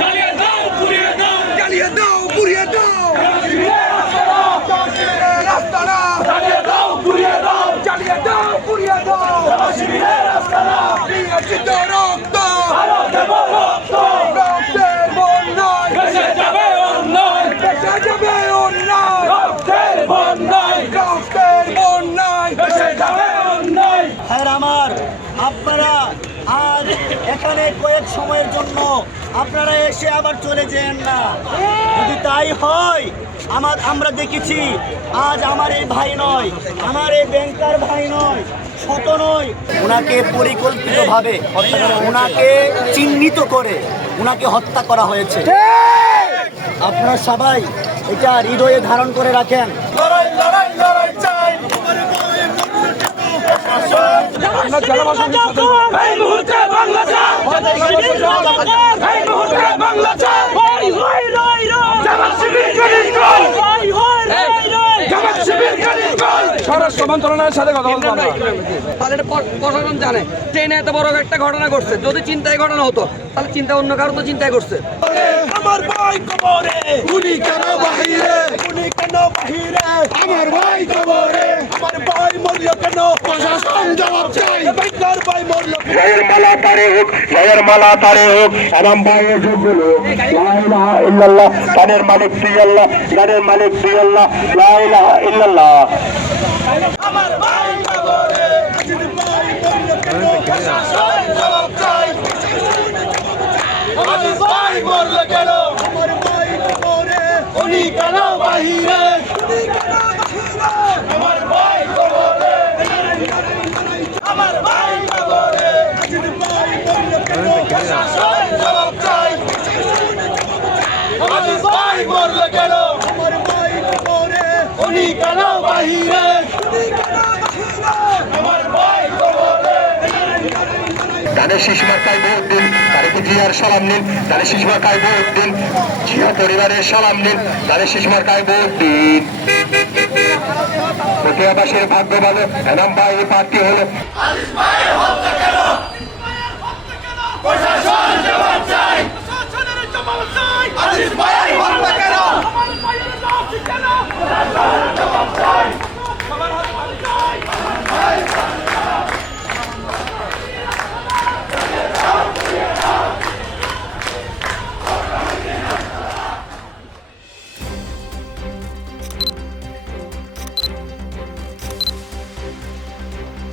জ্বালিয়ে দাও পুড়িয়ে দাও জ্বালিয়ে দাও পুড়িয়ে দাও রাস্তাটা জ্বালিয়ে দাও পুড়িয়ে দাও জ্বালিয়ে দাও পুড়িয়ে দাও শিবিরের রাস্তাটা নিয়োজিত রক্ত আরো দেব রক্ত রক্তের বন্যায় দেশে যাবে অন্যায় দেশে যাবে অন্যায় রক্তের বন্যায় রক্তের বন্যায় দেশে যাবে অন্যায় হ্যাঁ আমার আপনারা আজ এখানে কয়েক সময়ের জন্য আপনারা এসে আবার চলে যেন না। যদি তাই হয় আমরা দেখেছি আজ আমার এই ভাই নয়, আমার এই ব্যাংকার ভাই নয়, ছোট নয়, ওনাকে পরিকল্পিতভাবে ওনাকে চিহ্নিত করে ওনাকে হত্যা করা হয়েছে। আপনারা সবাই এটা হৃদয়ে ধারণ করে রাখেন। লড়াই লড়াই লড়াই চাই আমরা জনভাষণের সাথে এই মুহূর্তে বাংলা চাই এই মুহূর্তে বাংলা চাই জামাত শিবির গলির গোল জামাত শিবির গলির গোল স্বরাষ্ট্র মন্ত্রণালয়ের সাথে কথা বলবো আমরা। তাহলে এটা প্রশাসন জানে ট্রেনে এত বড় একটা ঘটনা ঘটছে। যদি চিন্তায় ঘটনা হতো তাহলে চিন্তা অন্য কারো তো চিন্তায় করছে। আমার ভাই কবরে উনি কেন বাহিরে উনি কেন বাহিরে আমার ভাই কবরে আমার ভাই মরল কেন প্রশাসন জবাব চাই বেকার ভাই মরল জয়ের মালা তারে হোক, জয়ের মালা তারে হোক, আরাম ভাইয়ের যুগগুলো লা ইলাহা ইল্লাল্লাহ, গানের মালিক তুই আল্লাহ, গানের মালিক তুই আল্লাহ, লা ইলাহা ইল্লাল্লাহ। আমার ভাই কবরে আজিজ ভাই মরল কেন প্রশাসন জবাব চাই আমার ভাই মরল কেন আমার ভাই কবরে উনি কেন বাহিরে উনি কেন বাহিরে আমার ভাই কবরে আমার ভাই কবরে আজিজ ভাই মরল কেন প্রশাসন জবাব চাই আমার ভাই মরল কেন আমার ভাই কবরে উনি কেন বাহিরে উনি কেন বাহিরে আমার ভাই কবরে ধানের শীষ মার্কায় ভোট দিন, তারেক জিয়ার সালাম নিন, ধানের শীষ মার্কায় ভোট দিন, জিয়া পরিবারের সালাম নিন, ধানের শীষ মার্কায় ভোট দিন। পটিয়াবাসীর ভাগ্য ভালো, এনাম ভাই প্রার্থী হলো